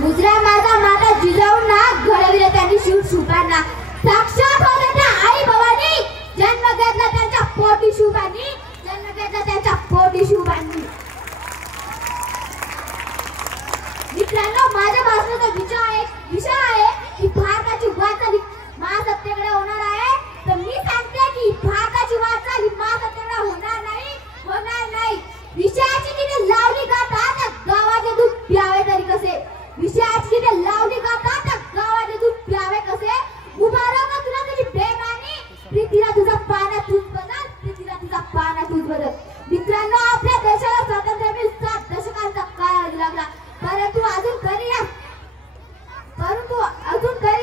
मुजरा माझा माता जिजाऊंना घडविले त्यांनी शिव सुपांना साक्षात होत्या त्या आई भवानी जन्म घेतला त्यांच्या पोटी शिवबांनी जन्म घेतला त्यांच्या पोटी शिवबांनी। मित्रांनो माझ्या भाषणाचा विषय आहे की भारताची वाटचाल महासत्तेकडे होणार आहे। तर मी सांगते की भारताची वाटचाल महासत्तेकडे होणार नाही। विषयाची तिने लावली गाथा त्या गावाचे दूध प्यावे तरी कसे विषयाची तिने लावली गाथा त्या गावाचे दूध प्यावे कसे उभारो का तुला तुझी बेमानी प्रीतीला तुझा पाण्यात तूच बदल प्रीतीला तुझा पाण्यात तूच बदल। मित्रांनो आपल्या देशाला स्वातंत्र्य मिळून 7 दशकांचा काळ लागला परंतु अजून तरी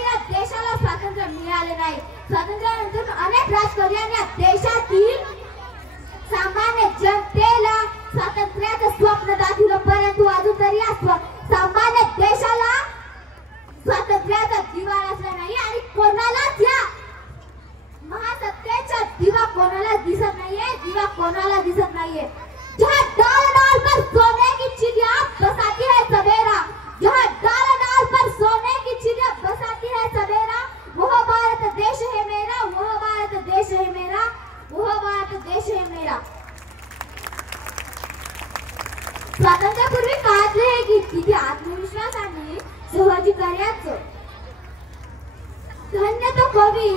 या देशाला स्वातंत्र्य मिळाले नाही। स्वातंत्र्यानंतर अनेक राजकारण्यांनी या देशातील सामान्य जनतेला स्वातंत्र्याचं स्वप्न दाखवलं परंतु अजून तरी या सामान्य देशाला स्वातंत्र्याचा दिवा असला नाही आणि कोणालाच या महासत्तेचा दिवा कोणालाच दिसत नाहीये। जहाँ डाल पर सोने की चिड़िया बसाती है सवेरा जहाँ डाल पर सोने की चिड़िया बसाती है सवेरा वह भारत देश है मेरा वह भारत देश है मेरा वह भारत देश है मेरा। स्वातंत्र्यापूर्वी काळातले हे गीत किती आत्मविश्वास आणि सहजी कार्याचं धन्य तो कवी